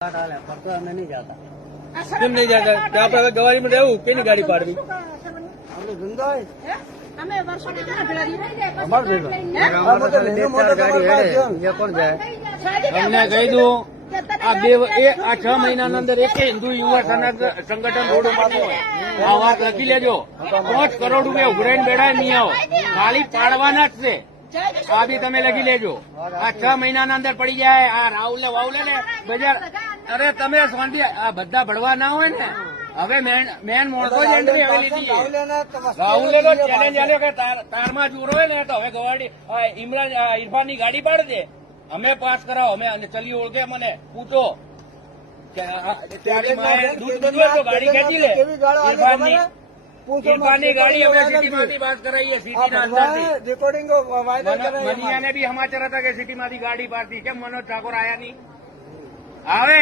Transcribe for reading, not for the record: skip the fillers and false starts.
परसों हमें नहीं जाता। કેમ નહીં જાતા? ત્યાં આપણે ગવારીમાં રહેવું કેની ગાડી પાડવી? આપણે ધંધો હોય અમે વર્ષોથી ક્યાં ભેળા રહીએ? અમારે ભેગો. ये कौन जाए? અમને કહી દઉં આ આ 6 મહિનાના અંદર એક હિન્દુ યુવા સંગઠન રોડ ઉપર આ વાત લખી લેજો। 5 કરોડ રૂપિયા ઉઘરાઈને બેડા નહીં આવો, ખાલી પાડવાના જ છે। આ બી તમે લખી લેજો। આ 6 મહિનાના અંદર પડી જાય। આ રાહુલે વાઉલે ને બજાર, અરે તમે શાંતિ, આ બધા ભડવા ના હોય ને। હવે મેન મોણસો જ એન્ટ્રી હવે લીધી છે। રાહુલે તો ચેલેન્જ આલ્યો કે તારમાં ચોર હોય ને તો હવે ગવાડી ઇરફાનની ગાડી પાડ દે, અમે પાસ કરાવો, અમે ચલી ઓળખે, મને પૂછો કે ત્યારે દૂધ બધું તો ગાડી ખેંચી લે। ઇરફાનની ગાડી અમે સિટીમાંથી પાસ કરાવીએ, સિટીના અંદરથી। रिकॉर्डिंग वायरल મનિયાને બી સમાચાર હતા કે સિટીમાંથી ગાડી પાડતી, કેમ મનોજ ઠાકોર આયા નહીં? આવે